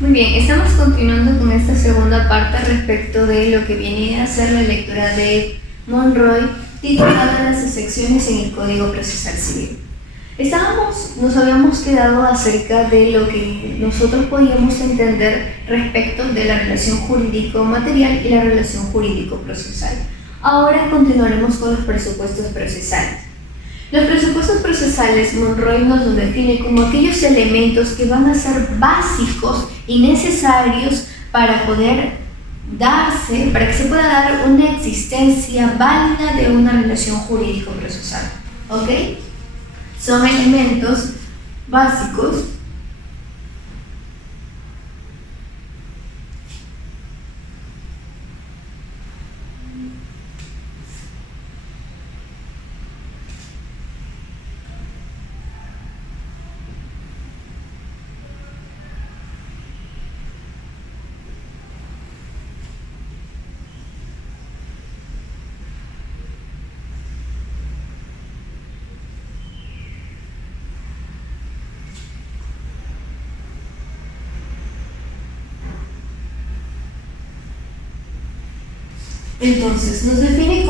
Muy bien, estamos continuando con esta segunda parte respecto de lo que viene a ser la lectura de Monroy, titulada Las excepciones en el Código Procesal Civil. Nos habíamos quedado acerca de lo que nosotros podíamos entender respecto de la relación jurídico-material y la relación jurídico-procesal. Ahora continuaremos con los presupuestos procesales. Los presupuestos procesales, Monroy nos los define como aquellos elementos que van a ser básicos y necesarios para para que se pueda dar una existencia válida de una relación jurídico-procesal. ¿Ok? Son elementos básicos Entonces, nos define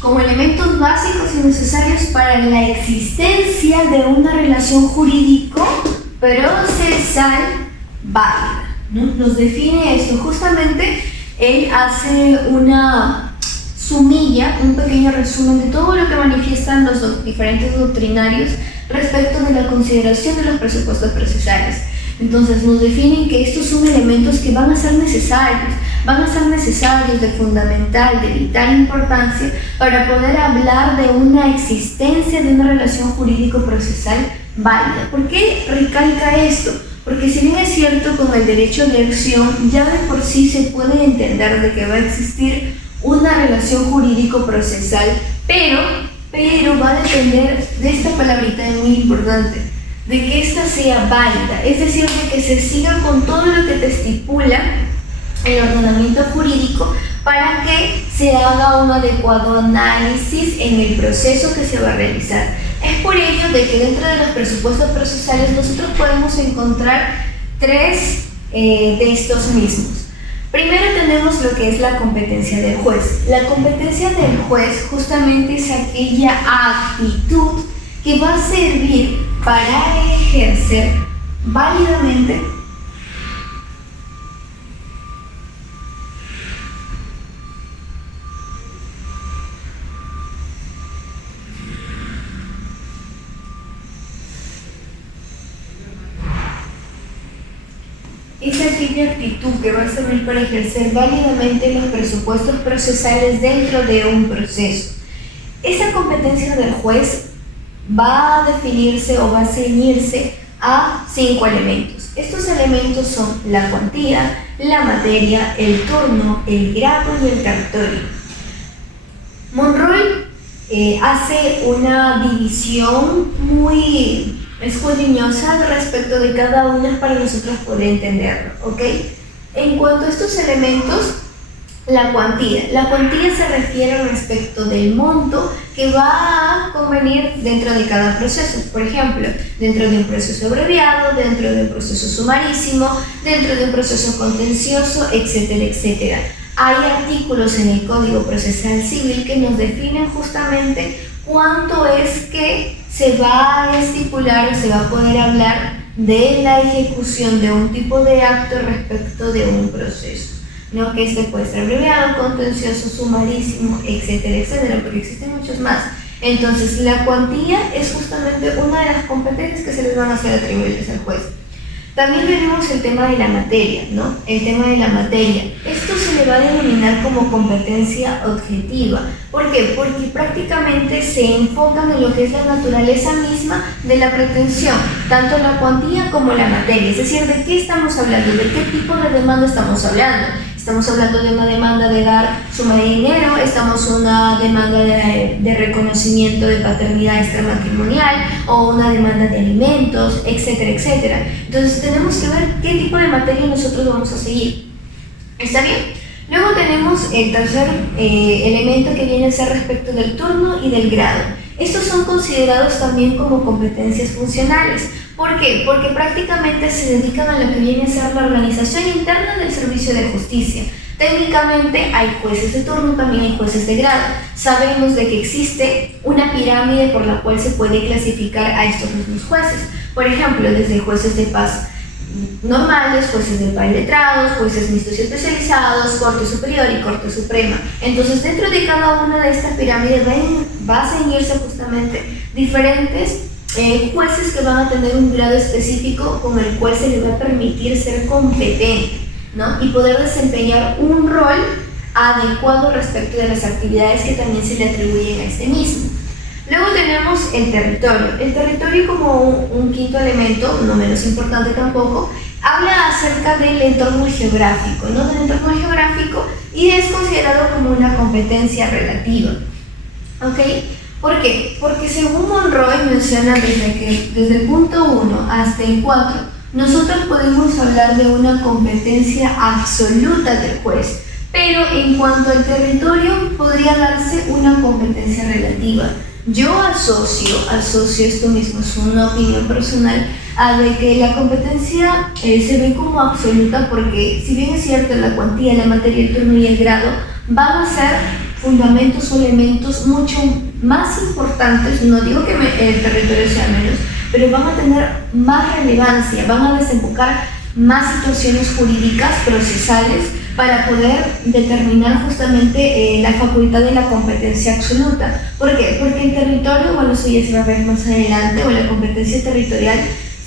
como elementos básicos y necesarios para la existencia de una relación jurídico-procesal válida, ¿no? Nos define esto. Justamente, él hace una sumilla, un pequeño resumen de todo lo que manifiestan los diferentes doctrinarios respecto de la consideración de los presupuestos procesales. Entonces, nos definen que estos son elementos que van a ser necesarios de fundamental, de vital importancia para poder hablar de una existencia de una relación jurídico-procesal válida. ¿Por qué recalca esto? Porque si bien es cierto, con el derecho de acción ya de por sí se puede entender de que va a existir una relación jurídico-procesal, pero va a depender de esta palabrita muy importante, de que ésta sea válida, es decir, de que se siga con todo lo que te estipula el ordenamiento jurídico para que se haga un adecuado análisis en el proceso que se va a realizar. Es por ello de que dentro de los presupuestos procesales nosotros podemos encontrar tres de estos mismos. Primero tenemos lo que es la competencia del juez. La competencia del juez justamente es aquella actitud que va a servir para ejercer válidamente aquella actitud que va a servir para ejercer válidamente los presupuestos procesales dentro de un proceso. Esa competencia del juez va a definirse o va a ceñirse a 5 elementos. Estos elementos son la cuantía, la materia, el turno, el grado y el territorio. Monroy hace una división muy escudriñosa respecto de cada una para nosotros poder entenderlo, ¿ok? En cuanto a estos elementos, la cuantía se refiere respecto del monto que va a convenir dentro de cada proceso. Por ejemplo, dentro de un proceso abreviado, dentro de un proceso sumarísimo, dentro de un proceso contencioso, etcétera, etcétera. Hay artículos en el Código Procesal Civil que nos definen justamente cuánto es que se va a estipular o se va a poder hablar de la ejecución de un tipo de acto respecto de un proceso, ¿no? Que este puede ser abreviado, contencioso, sumarísimo, etcétera, etcétera, porque existen muchos más. Entonces, la cuantía es justamente una de las competencias que se les van a hacer atribuibles al juez. También tenemos el tema de la materia, ¿no? El tema de la materia. Esto se le va a denominar como competencia objetiva. ¿Por qué? Porque prácticamente se enfocan en lo que es la naturaleza misma de la pretensión, tanto la cuantía como la materia. Es decir, ¿de qué estamos hablando? ¿De qué tipo de demanda estamos hablando? Estamos hablando de una demanda de dar suma de dinero, estamos una demanda de reconocimiento de paternidad extramatrimonial o una demanda de alimentos, etcétera, etcétera. Entonces tenemos que ver qué tipo de materia nosotros vamos a seguir. ¿Está bien? Luego tenemos el tercer elemento que viene a ser respecto del turno y del grado. Estos son considerados también como competencias funcionales. ¿Por qué? Porque prácticamente se dedican a lo que viene a ser la organización interna del servicio de justicia. Técnicamente hay jueces de turno, también hay jueces de grado. Sabemos de que existe una pirámide por la cual se puede clasificar a estos mismos jueces. Por ejemplo, desde jueces de paz normales, jueces de paz letrados, jueces mixtos y especializados, Corte Superior y Corte Suprema. Entonces, dentro de cada una de estas pirámides va a ceñirse justamente diferentes jueces que van a tener un grado específico con el cual se les va a permitir ser competente, ¿no? Y poder desempeñar un rol adecuado respecto de las actividades que también se le atribuyen a este mismo. Luego tenemos el territorio. El territorio, como un quinto elemento, no menos importante tampoco, habla acerca del entorno geográfico, ¿no? Del entorno geográfico, y es considerado como una competencia relativa. ¿Ok? ¿Por qué? Porque según Monroy menciona desde el punto 1 hasta el 4, nosotros podemos hablar de una competencia absoluta del juez, pero en cuanto al territorio podría darse una competencia relativa. Yo asocio esto mismo, es una opinión personal, a de que la competencia se ve como absoluta, porque si bien es cierto la cuantía, la materia, el turno y el grado van a ser fundamentos o elementos mucho más importantes, no digo que el territorio sea menos, pero van a tener más relevancia, van a desembocar más situaciones jurídicas, procesales, para poder determinar justamente la facultad de la competencia absoluta. ¿Por qué? Porque el territorio, bueno, eso ya se va a ver más adelante, o la competencia territorial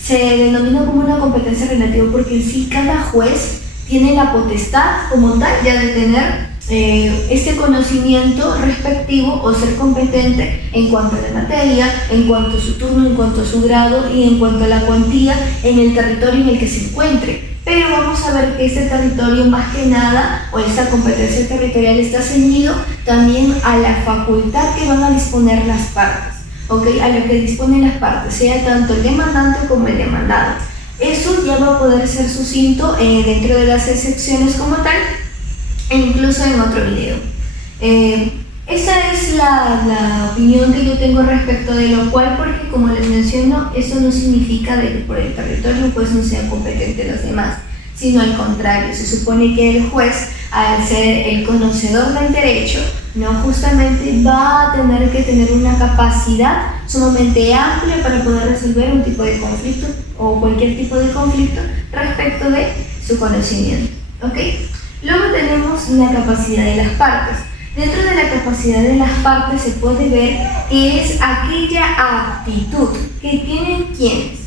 se denomina como una competencia relativa porque en sí cada juez tiene la potestad como tal ya de tener este conocimiento respectivo o ser competente en cuanto a la materia, en cuanto a su turno, en cuanto a su grado y en cuanto a la cuantía en el territorio en el que se encuentre. Pero vamos a ver que este territorio, más que nada, o esta competencia territorial, está ceñido también a la facultad que van a disponer las partes, ¿ok? A lo que disponen las partes, sea tanto el demandante como el demandado. Eso ya va a poder ser sucinto dentro de las excepciones como tal, e incluso en otro video. Esa es la opinión que yo tengo respecto de lo cual, porque como les menciono, eso no significa de que por el territorio pues no sean competentes los demás, sino al contrario, se supone que el juez, al ser el conocedor del derecho, no justamente va a tener que tener una capacidad sumamente amplia para poder resolver un tipo de conflicto o cualquier tipo de conflicto respecto de su conocimiento, ¿ok? Luego tenemos la capacidad de las partes. Dentro de la capacidad de las partes se puede ver que es aquella actitud que tienen quienes.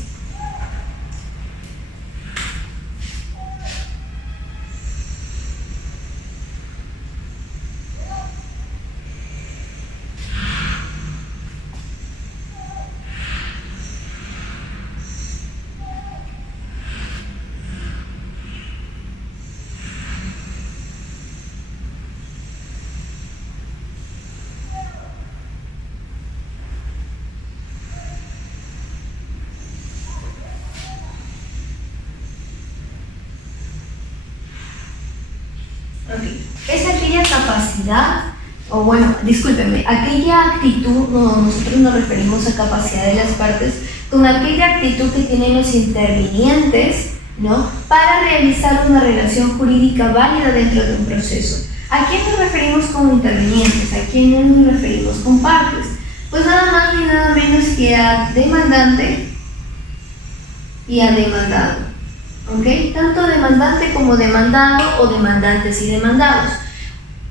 Okay. Es aquella capacidad, o bueno, discúlpenme, aquella actitud, nosotros nos referimos a capacidad de las partes, con aquella actitud que tienen los intervinientes, ¿no? Para realizar una relación jurídica válida dentro de un proceso. ¿A quién nos referimos como intervinientes? ¿A quién nos referimos con partes? Pues nada más ni nada menos que a demandante y a demandado. ¿Okay? Tanto demandante como demandado o demandantes y demandados.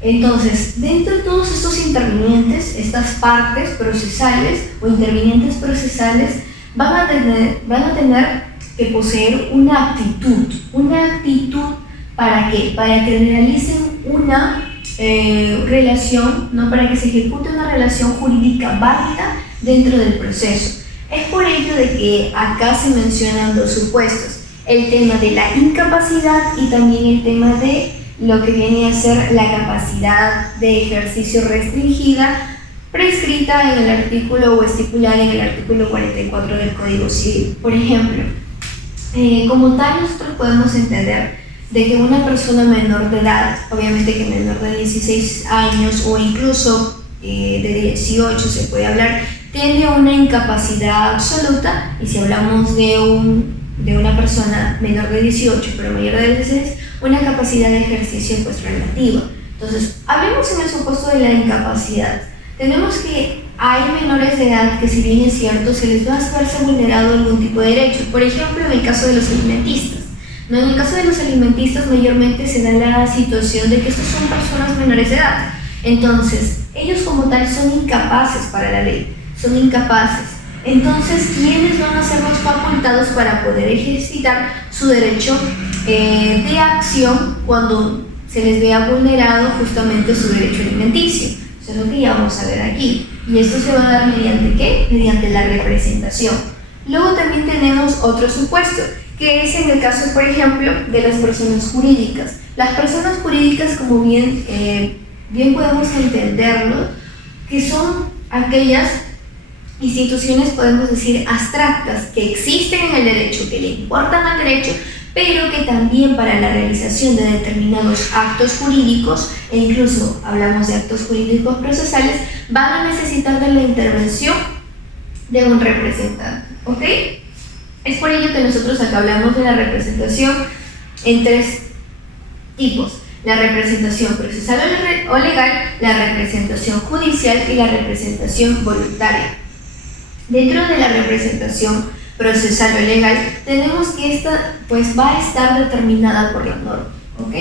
Entonces, dentro de todos estos intervinientes, estas partes procesales o intervinientes procesales van a tener que poseer una actitud. ¿Una actitud para qué? Para que realicen una relación, ¿no? Para que se ejecute una relación jurídica válida dentro del proceso. Es por ello de que acá se mencionan dos supuestos. El tema de la incapacidad y también el tema de lo que viene a ser la capacidad de ejercicio restringida prescrita en el artículo o estipulada en el artículo 44 del Código Civil. Por ejemplo, como tal nosotros podemos entender de que una persona menor de edad, obviamente que menor de 16 años o incluso de 18 se puede hablar, tiende a una incapacidad absoluta, y si hablamos de una persona menor de 18 pero mayor de 16, una capacidad de ejercicio pues relativa. Entonces, hablemos en el supuesto de la incapacidad. Tenemos que hay menores de edad que, si bien es cierto, se les va a verse vulnerado algún tipo de derecho. Por ejemplo, en el caso de los alimentistas. ¿No? En el caso de los alimentistas mayormente se da la situación de que estos son personas menores de edad. Entonces, ellos como tal son incapaces para la ley, son incapaces. Entonces, ¿quiénes van a ser los facultados para poder ejercitar su derecho de acción cuando se les vea vulnerado justamente su derecho alimenticio? Eso es lo que ya vamos a ver aquí. Y esto se va a dar mediante ¿qué? Mediante la representación. Luego también tenemos otro supuesto, que es en el caso, por ejemplo, de las personas jurídicas. Las personas jurídicas, como bien podemos entenderlo, que son aquellas instituciones, podemos decir, abstractas, que existen en el derecho, que le importan al derecho, pero que también para la realización de determinados actos jurídicos, e incluso hablamos de actos jurídicos procesales, van a necesitar de la intervención de un representante, ¿ok? Es por ello que nosotros acá hablamos de la representación en tres tipos: la representación procesal o legal, la representación judicial y la representación voluntaria. Dentro de la representación procesal o legal, tenemos que esta pues va a estar determinada por la norma, ¿ok?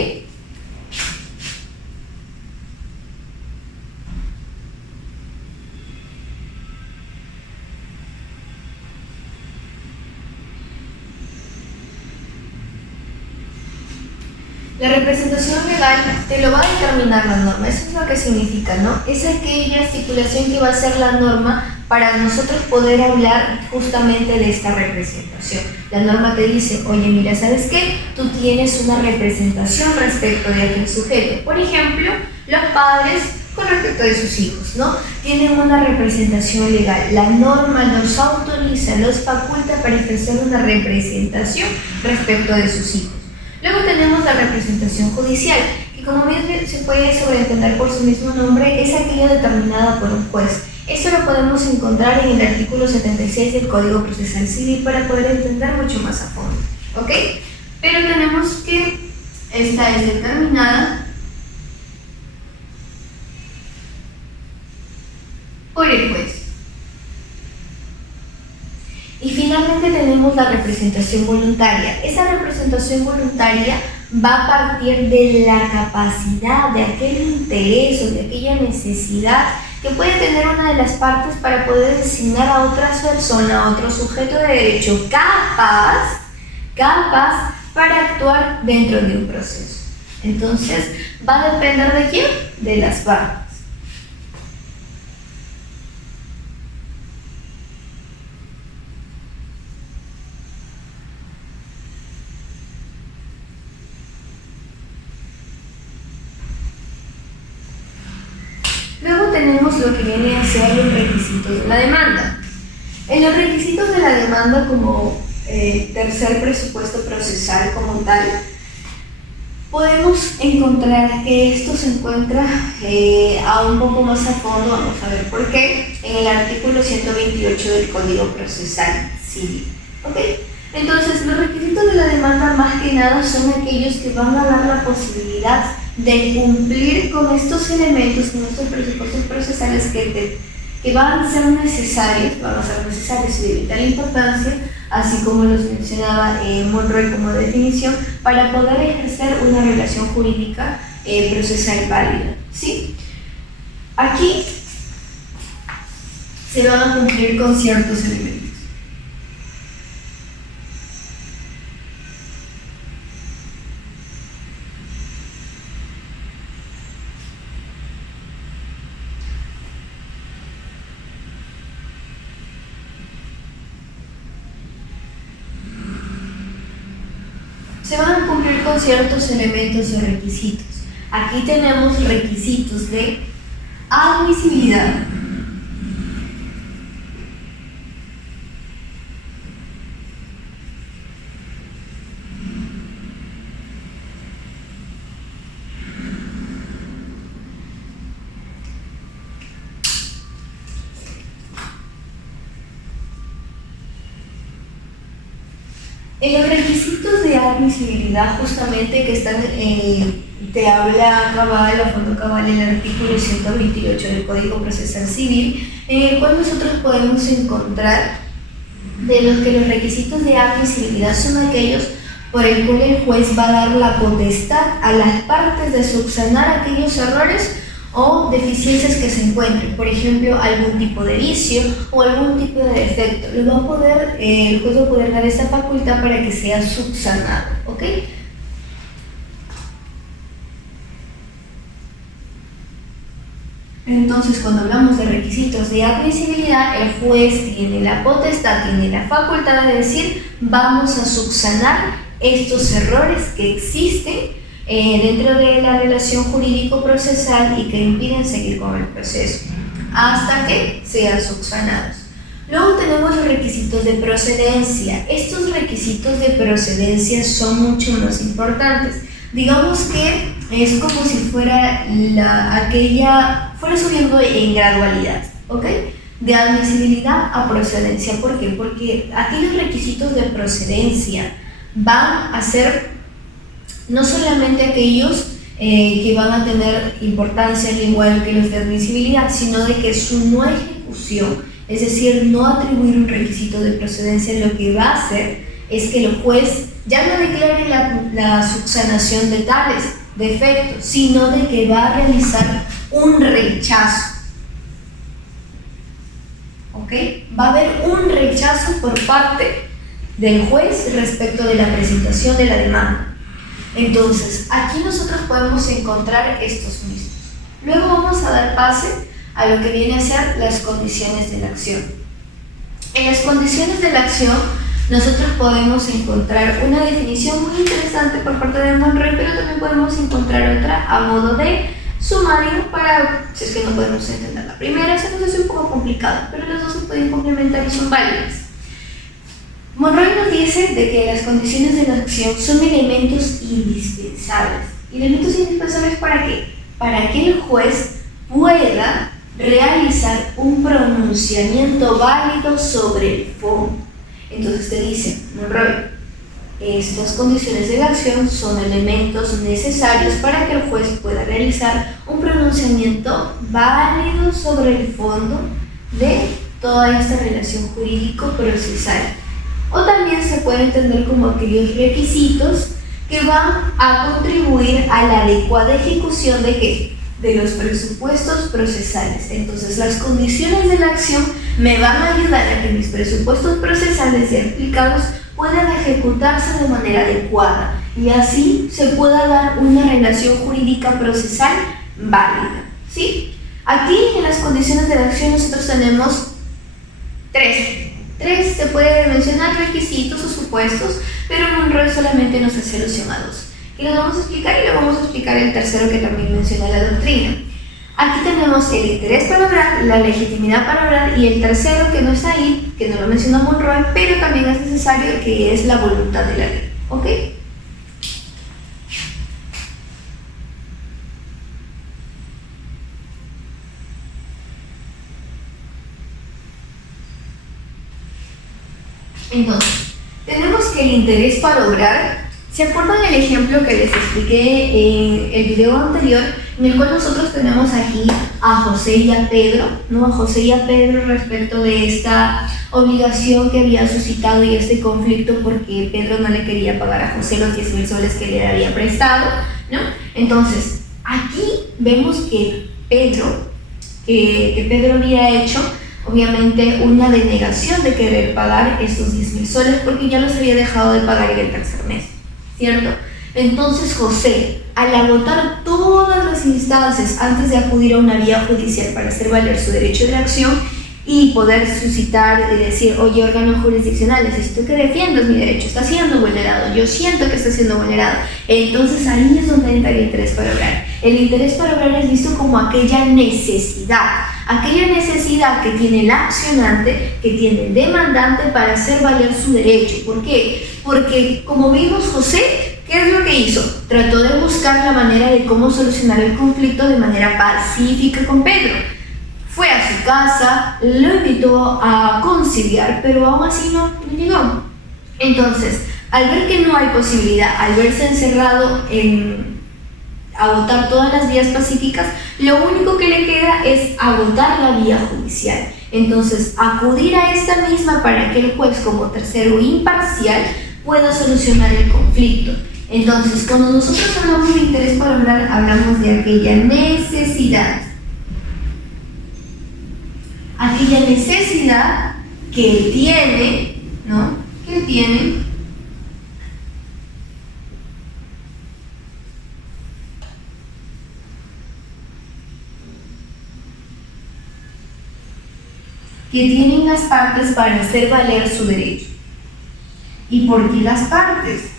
La representación legal te lo va a determinar la norma. Eso es lo que significa, ¿no? Es aquella estipulación que va a ser la norma para nosotros poder hablar justamente de esta representación. La norma te dice, oye, mira, ¿sabes qué? Tú tienes una representación respecto de aquel sujeto. Por ejemplo, los padres con respecto de sus hijos, ¿no? Tienen una representación legal. La norma los autoriza, los faculta para ejercer una representación respecto de sus hijos. Luego tenemos la representación judicial, que como bien se puede sobreentender por su mismo nombre, es aquella determinada por un juez. Esto lo podemos encontrar en el artículo 76 del Código Procesal Civil para poder entender mucho más a fondo, ¿ok? Pero tenemos que esta es determinada por el juez. Y finalmente tenemos la representación voluntaria. Esa representación voluntaria va a partir de la capacidad, de aquel interés o de aquella necesidad que puede tener una de las partes para poder designar a otra persona, a otro sujeto de derecho capaz para actuar dentro de un proceso. Entonces, va a depender de quién, de las partes. Luego tenemos lo que viene a ser los requisitos de la demanda. En los requisitos de la demanda, como tercer presupuesto procesal como tal, podemos encontrar que esto se encuentra a un poco más a fondo, vamos a ver por qué, en el artículo 128 del Código Procesal Civil. ¿Ok? Entonces, los requisitos de la demanda más que nada son aquellos que van a dar la posibilidad de cumplir con estos elementos, con estos presupuestos procesales que van a ser necesarios y de vital importancia, así como los mencionaba Monroy como definición, para poder ejercer una relación jurídica procesal válida, ¿sí? Aquí se van a cumplir con ciertos elementos. Se van a cumplir con ciertos elementos o requisitos. Aquí tenemos requisitos de admisibilidad, En los requisitos de admisibilidad, justamente que están, te habla cabal, a fondo cabal, el artículo 128 del Código Procesal Civil, en el cual nosotros podemos encontrar de los que los requisitos de admisibilidad son aquellos por el cual el juez va a dar la potestad a las partes de subsanar aquellos errores o deficiencias que se encuentren, por ejemplo, algún tipo de vicio o algún tipo de defecto. El juez va a poder dar esta facultad para que sea subsanado, ¿ok? Entonces, cuando hablamos de requisitos de admisibilidad, el juez tiene la potestad, tiene la facultad de decir, vamos a subsanar estos errores que existen dentro de la relación jurídico-procesal y que impiden seguir con el proceso, hasta que sean subsanados. Luego tenemos los requisitos de procedencia. Estos requisitos de procedencia son mucho más importantes. Digamos que es como si fuera fuera subiendo en gradualidad, ¿ok? De admisibilidad a procedencia. ¿Por qué? Porque aquellos requisitos de procedencia van a ser no solamente aquellos que van a tener importancia al igual que los de admisibilidad, sino de que su no ejecución, es decir, no atribuir un requisito de procedencia, lo que va a hacer es que el juez ya no declare la subsanación de tales defectos, sino de que va a realizar un rechazo. ¿Ok? Va a haber un rechazo por parte del juez respecto de la presentación de la demanda. Entonces, aquí nosotros podemos encontrar estos mismos. Luego vamos a dar pase a lo que viene a ser las condiciones de la acción. En las condiciones de la acción, nosotros podemos encontrar una definición muy interesante por parte de Monroy, pero también podemos encontrar otra a modo de sumario para, si es que no podemos entender la primera, se nos hace un poco complicado, pero las dos se pueden complementar y son válidas. Monroy nos dice de que las condiciones de la acción son elementos indispensables. ¿Elementos indispensables para qué? Para que el juez pueda realizar un pronunciamiento válido sobre el fondo. Entonces te dice Monroy, estas condiciones de la acción son elementos necesarios para que el juez pueda realizar un pronunciamiento válido sobre el fondo de toda esta relación jurídico-procesal. O también se puede entender como aquellos requisitos que van a contribuir a la adecuada ejecución de ¿qué? De los presupuestos procesales. Entonces, las condiciones de la acción me van a ayudar a que mis presupuestos procesales ya explicados puedan ejecutarse de manera adecuada y así se pueda dar una relación jurídica procesal válida, ¿sí? Aquí en las condiciones de la acción nosotros tenemos tres. Se puede mencionar requisitos o supuestos, pero Monroy solamente nos hace alusión a dos. Y los vamos a explicar y luego vamos a explicar el tercero que también menciona la doctrina. Aquí tenemos el interés para obrar, la legitimidad para obrar y el tercero que no está ahí, que no lo menciona Monroy, pero también es necesario, que es la voluntad de la ley. ¿Ok? Entonces, tenemos que el interés para obrar. ¿Se acuerdan el ejemplo que les expliqué en el video anterior, en el cual nosotros tenemos aquí a José y a Pedro, ¿no? A José y a Pedro respecto de esta obligación que había suscitado y este conflicto porque Pedro no le quería pagar a José los 10,000 soles que le había prestado, ¿no? Entonces, aquí vemos que Pedro había hecho obviamente una denegación de querer pagar estos 10,000 soles porque ya los había dejado de pagar en el tercer mes, ¿cierto? Entonces José, al agotar todas las instancias antes de acudir a una vía judicial para hacer valer su derecho de acción y poder suscitar y decir, oye, órgano jurisdiccional, necesito que defiendas mi derecho, está siendo vulnerado, yo siento que está siendo vulnerado, entonces ahí es donde entra el interés para obrar. El interés para obrar es visto como aquella necesidad que tiene el accionante, que tiene el demandante para hacer valer su derecho. ¿Por qué? Porque, como vimos, José, ¿qué es lo que hizo? Trató de buscar la manera de cómo solucionar el conflicto de manera pacífica con Pedro. Fue a su casa, lo invitó a conciliar, pero aún así no llegó. Entonces, Al ver que no hay posibilidad, al verse encerrado en agotar todas las vías pacíficas, lo único que le queda es agotar la vía judicial. Entonces, acudir a esta misma para que el juez, como tercero imparcial, pueda solucionar el conflicto. Entonces, cuando nosotros hablamos de interés paroral, hablamos de aquella necesidad. Aquella necesidad que él tiene, ¿no? Que tiene que tienen las partes para hacer valer su derecho. ¿Y por qué las partes?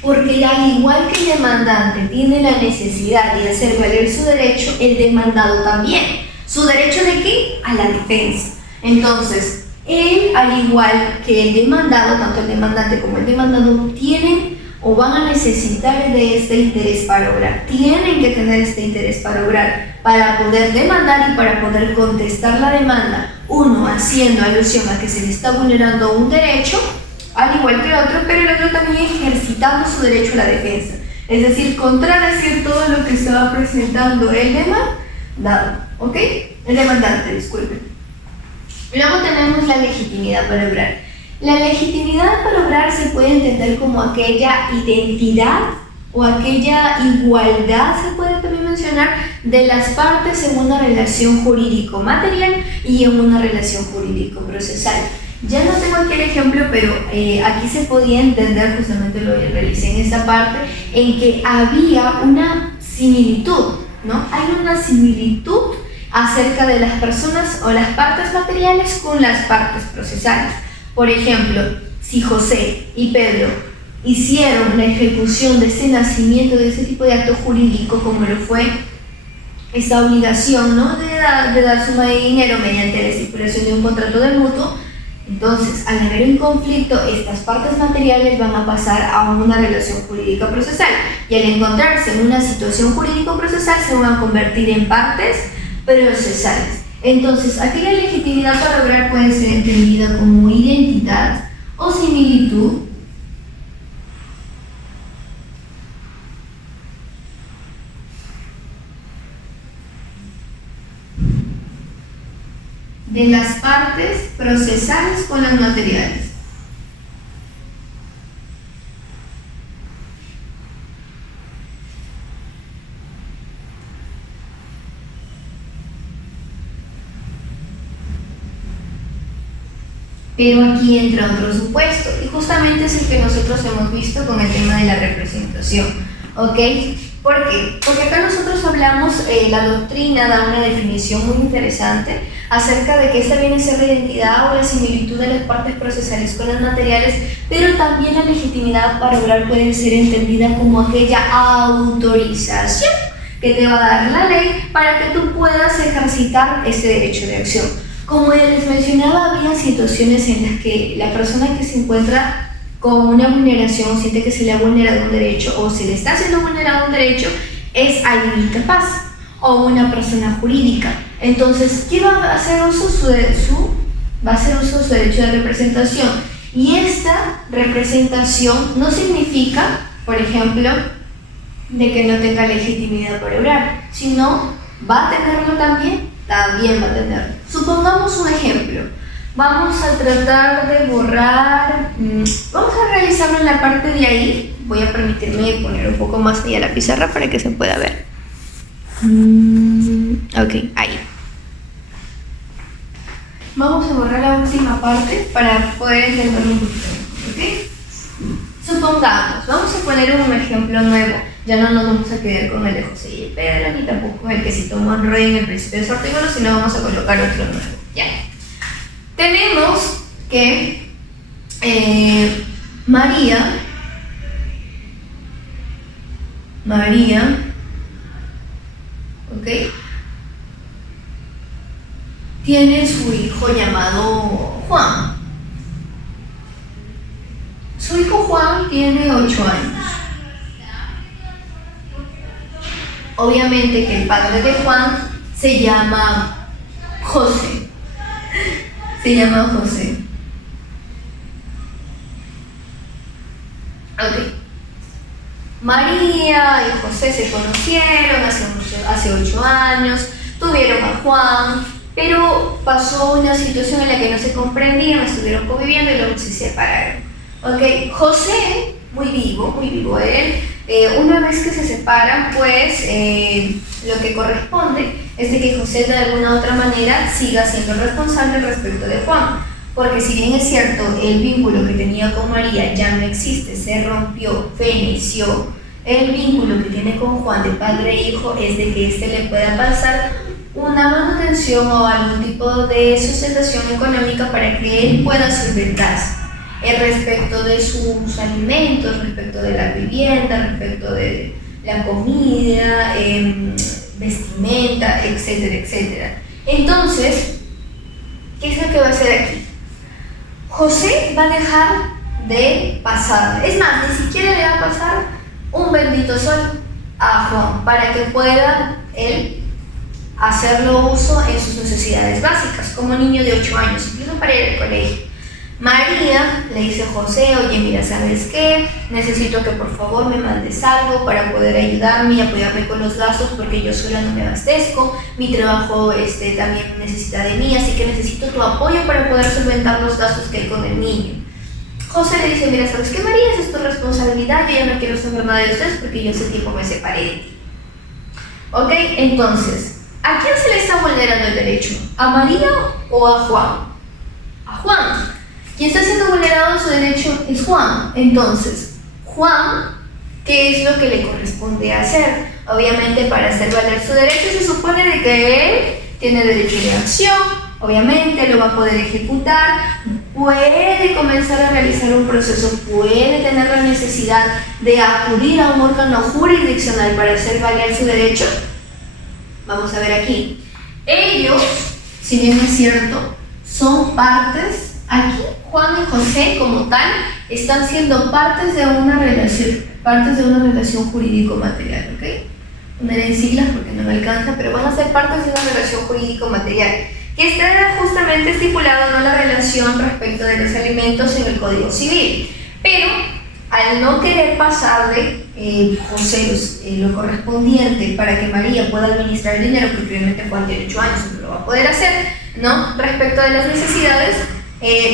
Porque al igual que el demandante tiene la necesidad de hacer valer su derecho, el demandado también. ¿Su derecho de qué? A la defensa. Entonces, él, al igual que el demandado, tanto el demandante como el demandado, tienen o van a necesitar de este interés para obrar. Tienen que tener este interés para obrar, para poder demandar y para poder contestar la demanda. Uno haciendo alusión a que se le está vulnerando un derecho, al igual que el otro, pero el otro también ejercitando su derecho a la defensa. Es decir, contradecir todo lo que se va presentando el demandado, ¿ok? El demandante, disculpen. Luego tenemos la legitimidad para obrar. La legitimidad para obrar se puede entender como aquella identidad o aquella igualdad, se puede también mencionar, de las partes en una relación jurídico-material y en una relación jurídico-procesal. Ya no tengo aquí el ejemplo, pero aquí se podía entender, justamente lo realicé en esta parte, en que había una similitud, ¿no? Hay una similitud acerca de las personas o las partes materiales con las partes procesales. Por ejemplo, si José y Pedro hicieron la ejecución de ese nacimiento, de ese tipo de acto jurídico, como lo fue esta obligación, ¿no? de dar suma de dinero mediante la estipulación de un contrato de mutuo, entonces, al haber un conflicto, estas partes materiales van a pasar a una relación jurídica procesal y al encontrarse en una situación jurídico procesal se van a convertir en partes procesales. Entonces, aquella legitimidad para obrar puede ser entendida como identidad o similitud de las partes procesales con las materiales. Pero aquí entra otro supuesto, y justamente es el que nosotros hemos visto con el tema de la representación, ¿ok? ¿Por qué? Porque acá nosotros hablamos, la doctrina da una definición muy interesante acerca de que esta viene a ser la identidad o la similitud de las partes procesales con las materiales, pero también la legitimidad para obrar puede ser entendida como aquella autorización que te va a dar la ley para que tú puedas ejercitar ese derecho de acción. Como les mencionaba, había situaciones en las que la persona que se encuentra con una vulneración, siente que se le ha vulnerado un derecho o se le está haciendo vulnerado un derecho, es alguien incapaz o una persona jurídica. Entonces, ¿qué va a hacer uso va a hacer uso de su derecho de representación? Y esta representación no significa, por ejemplo, de que no tenga legitimidad para obrar, sino va a tenerlo también va a tenerlo. Supongamos un ejemplo. Vamos a tratar de borrar, vamos a realizarlo en la parte de ahí. Voy a permitirme poner un poco más allá la pizarra para que se pueda ver. Ok, ahí. Vamos a borrar la última parte para poder entenderlo un poquito mejor, ¿ok? Supongamos, vamos a poner un ejemplo nuevo. Ya no nos vamos a quedar con el de José y Pedro, ni tampoco con el que citó Monroy en el principio de su artículo, sino vamos a colocar otro nuevo. Ya. Tenemos que María, ¿ok? Tiene su hijo llamado Juan. Su hijo Juan tiene 8 años. Obviamente que el padre de Juan se llama José. se llama José. Ok. María y José se conocieron hace 8 años, tuvieron a Juan, pero pasó una situación en la que no se comprendían, estuvieron conviviendo y luego se separaron. Ok, José, muy vivo él, una vez que se separan, pues lo que corresponde es de que José de alguna u otra manera siga siendo responsable respecto de Juan. Porque si bien es cierto, el vínculo que tenía con María ya no existe, se rompió, feneció, el vínculo que tiene con Juan de padre e hijo es de que éste le pueda pasar una manutención o algún tipo de sustentación económica para que él pueda solventarse respecto de sus alimentos, respecto de la vivienda, respecto de la comida, vestimenta, etcétera, etcétera. Entonces, ¿qué es lo que va a hacer aquí? José va a dejar de pasar, es más, ni siquiera le va a pasar un bendito sol a Juan para que pueda él hacerlo uso en sus necesidades básicas, como niño de 8 años, incluso para ir al colegio. María le dice a José, oye, mira, ¿sabes qué? Necesito que por favor me mandes algo para poder ayudarme y apoyarme con los gastos porque yo sola no me abastezco, mi trabajo también necesita de mí, así que necesito tu apoyo para poder solventar los gastos que hay con el niño. José le dice, mira, ¿sabes qué, María? Esa es tu responsabilidad, yo ya no quiero saber nada de ustedes porque yo hace tiempo me separé de ti. Ok, entonces, ¿a quién se le está vulnerando el derecho? ¿A María o a Juan? A Juan. Quien está siendo vulnerado en su derecho es Juan. Entonces, Juan, ¿qué es lo que le corresponde hacer? Obviamente, para hacer valer su derecho se supone de que él tiene derecho de acción, obviamente lo va a poder ejecutar, puede comenzar a realizar un proceso, puede tener la necesidad de acudir a un órgano jurisdiccional para hacer valer su derecho. Vamos a ver aquí. Ellos, si bien es cierto, son partes. Aquí Juan y José como tal están siendo partes de una relación jurídico-material, ¿ok? Poner en siglas porque no me alcanza, pero van a ser partes de una relación jurídico-material que está justamente estipulado en la relación respecto de los alimentos en el Código Civil. Pero al no querer pasarle José lo correspondiente para que María pueda administrar el dinero, porque obviamente Juan tiene 8 años y no lo va a poder hacer, ¿no? Respecto de las necesidades,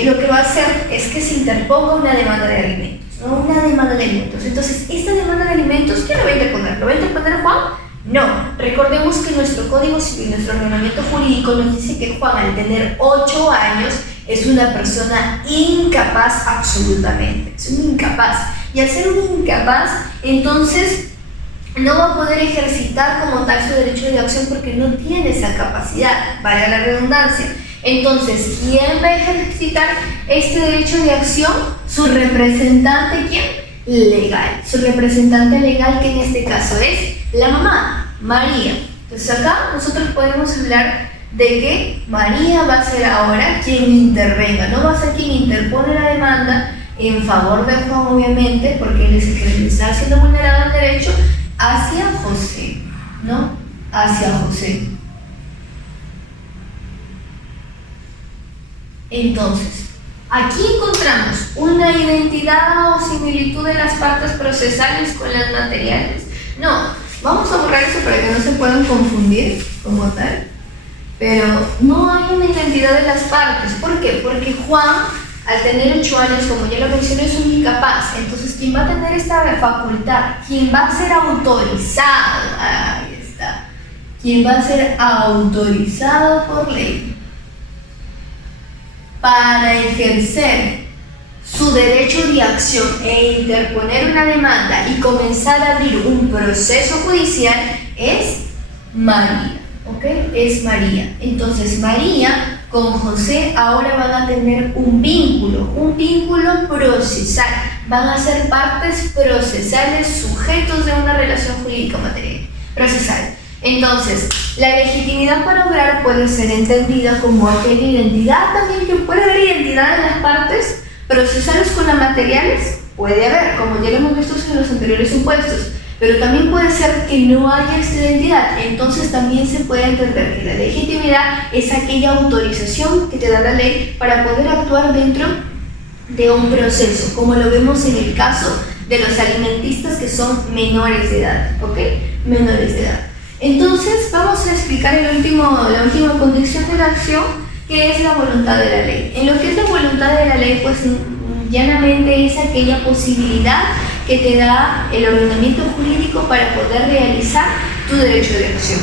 lo que va a hacer es que se interponga una demanda de alimentos, ¿no? Una demanda de alimentos. Entonces, esta demanda de alimentos, ¿quién lo va a interponer? ¿Lo va a interponer Juan? No. Recordemos que nuestro Código Civil, nuestro ordenamiento jurídico nos dice que Juan, al tener 8 años, es una persona incapaz absolutamente. Es un incapaz. Y al ser un incapaz, entonces no va a poder ejercitar como tal su derecho de acción porque no tiene esa capacidad, valga la redundancia. Entonces, ¿quién va a ejercitar este derecho de acción? Su representante, ¿quién? Legal. Su representante legal, que en este caso es la mamá, María. Entonces acá nosotros podemos hablar de que María va a ser ahora quien intervenga, no va a ser quien interpone la demanda en favor de Juan, obviamente, porque él es el que está siendo vulnerado el derecho hacia José, ¿no? Hacia José. Entonces, aquí encontramos una identidad o similitud de las partes procesales con las materiales. No, vamos a borrar eso para que no se puedan confundir como tal. Pero no hay una identidad de las partes. ¿Por qué? Porque Juan, al tener 8 años, como ya lo mencioné, es un incapaz. Entonces, quien va a tener esta facultad, quien va a ser autorizado, ahí está, quien va a ser autorizado por ley para ejercer su derecho de acción e interponer una demanda y comenzar a abrir un proceso judicial es María, ¿ok? Es María. Entonces María con José ahora van a tener un vínculo procesal, van a ser partes procesales sujetos de una relación jurídica material procesal. Entonces, la legitimidad para obrar puede ser entendida como aquella identidad también, que puede haber identidad en las partes procesales con las materiales, puede haber, como ya lo hemos visto en los anteriores supuestos, pero también puede ser que no haya esta identidad. Entonces también se puede entender que la legitimidad es aquella autorización que te da la ley para poder actuar dentro de un proceso, como lo vemos en el caso de los alimentistas que son menores de edad, ¿ok? Menores de edad. Entonces vamos a explicar la última condición de la acción, que es la voluntad de la ley. En lo que es la voluntad de la ley, pues llanamente es aquella posibilidad que te da el ordenamiento jurídico para poder realizar tu derecho de acción,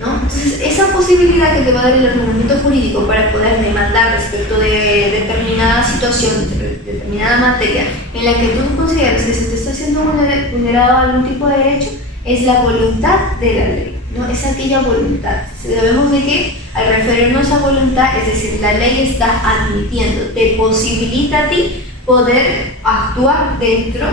¿no? Entonces, esa posibilidad que te va a dar el ordenamiento jurídico para poder demandar respecto de determinada situación, de determinada materia en la que tú consideras que se te está siendo vulnerado algún tipo de derecho, es la voluntad de la ley, ¿no? Es aquella voluntad. Debemos de que, al referirnos a voluntad, es decir, la ley está admitiendo, te posibilita a ti poder actuar dentro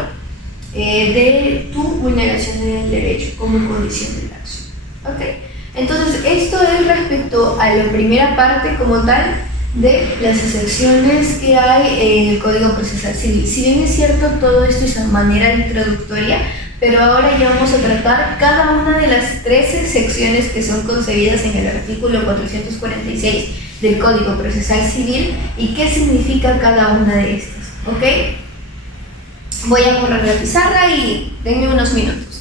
de tu vulneración del derecho como condición de la acción. ¿Okay? Entonces, esto es respecto a la primera parte como tal de las excepciones que hay en el Código Procesal Civil. Si bien es cierto, todo esto es a manera introductoria, pero ahora ya vamos a tratar cada una de las 13 secciones que son concebidas en el artículo 446 del Código Procesal Civil y qué significa cada una de estas. ¿Ok? Voy a correr la pizarra y denme unos minutos.